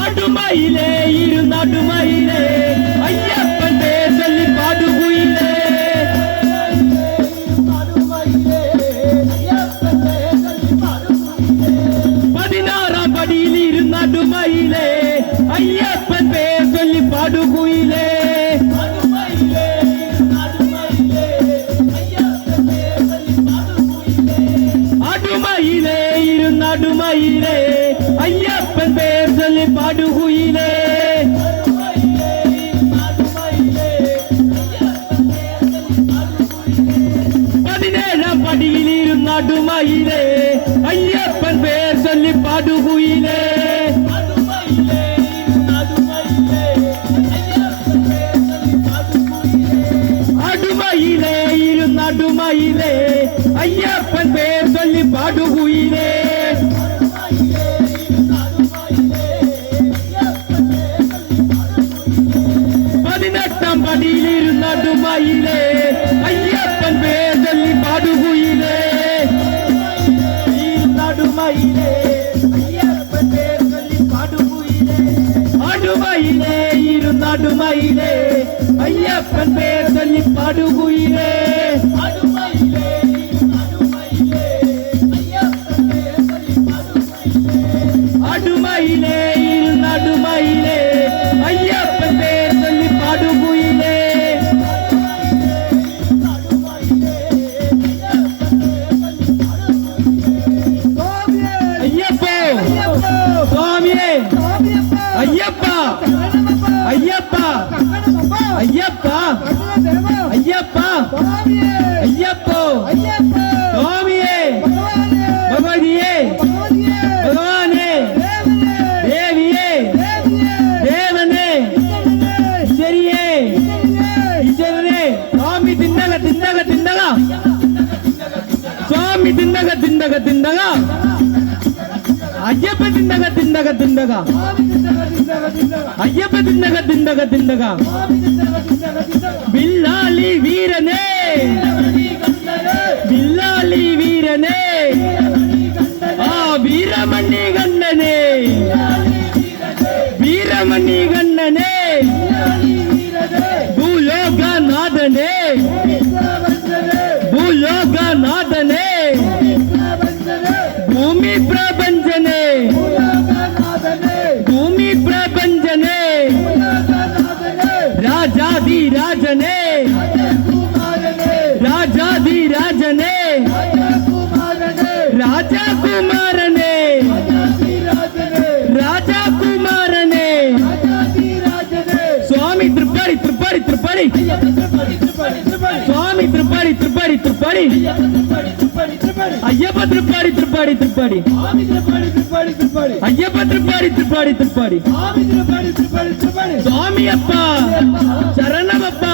ആടുമയിലേ ഇരുന്നാടുമയിലേ അയ്യപ്പന്റെ ചൊല്ലി പാടുകുയിലേ. 16 പടിയിൽ ഇരുന്നാടുമയിലേ അയ്യപ്പൻ പേർ ചൊല്ലി പാടുകുയിലേ. ആടുമയിലേ ഇരുന്നാടുമയിലേ അയ്യപ്പൻ പേർ ചൊല്ലി പാടുകുയിലേ. 17 പടിയിൽ ഇരുന്നാടുമയിലേ അയ്യപ്പൻ പേർ ചൊല്ലി പാടുകുയിലേ. ആടുമയിലേ ഇരുന്നാടുമയിലേ അയ്യപ്പൻ പേർ ചൊല്ലി പാടുകുയിലേ. 18 പടിയിൽ ഇരുന്നാടുമയിലേ അയ്യപ്പൻ പേർ ചൊല്ലി പാടുകുയിലേ. ആടുമയിലേ ഇരുന്നാടുമയിലേ അയ്യപ്പൻ പേർ ചൊല്ലി പാടുകുയിലേ. ആടുമയിലേ ഇരുന്നാടുമയിലേ അയ്യപ്പൻ പേർ ചൊല്ലി പാടുകുയിലേ. അയ്യപ്പോ സ്വാമിയേ അയ്യപ്പ അയ്യപ്പ അയ്യപ്പ അയ്യപ്പ അയ്യപ്പോ സ്വാമിയേ ഭഗവതിയേ ഭഗവാനേ ദേവിയേ ദേവനേ ഈശ്വരിയേ ഈശ്വരനേ സ്വാമി തിന്നക തിന്നക തിന്നക സ്വാമി തിന്നക തിന്നക തിന്നക അയ്യപ്പ തിന്നക തിന്നക തിന്നക അയ്യപ്പ തിന്നക തിന്നക തിന്നക ബില്ലാലി വീരനേ ബില്ലാലി വീരനേ ആ വീരമണി ഗണ്ണനേ വീരമണി ഗണ്ണനേ ഭൂലോകനാഥനേ ഭൂലോകനാഥനേ ഭൂമി പ്രപഞ്ചനേ ഭൂമി പ്രപഞ്ചനേ രാജാധിരാജനേ രാജാധിരാജനേ രാജകുമാരനേ രാജകുമാരനേ സ്വാമി തൃപ്പടി തൃപ്പടി തൃപ്പടി സ്വാമി തൃപ്പടി തൃപ്പടി തൃപ്പടി അയ്യപ്പ തൃപ്പടി തൃപ്പടി തൃപ്പടി അയ്യപ്പ തൃപ്പടി തൃപ്പടി തൃപ്പടി സ്വാമിയപ്പ ശരണമപ്പ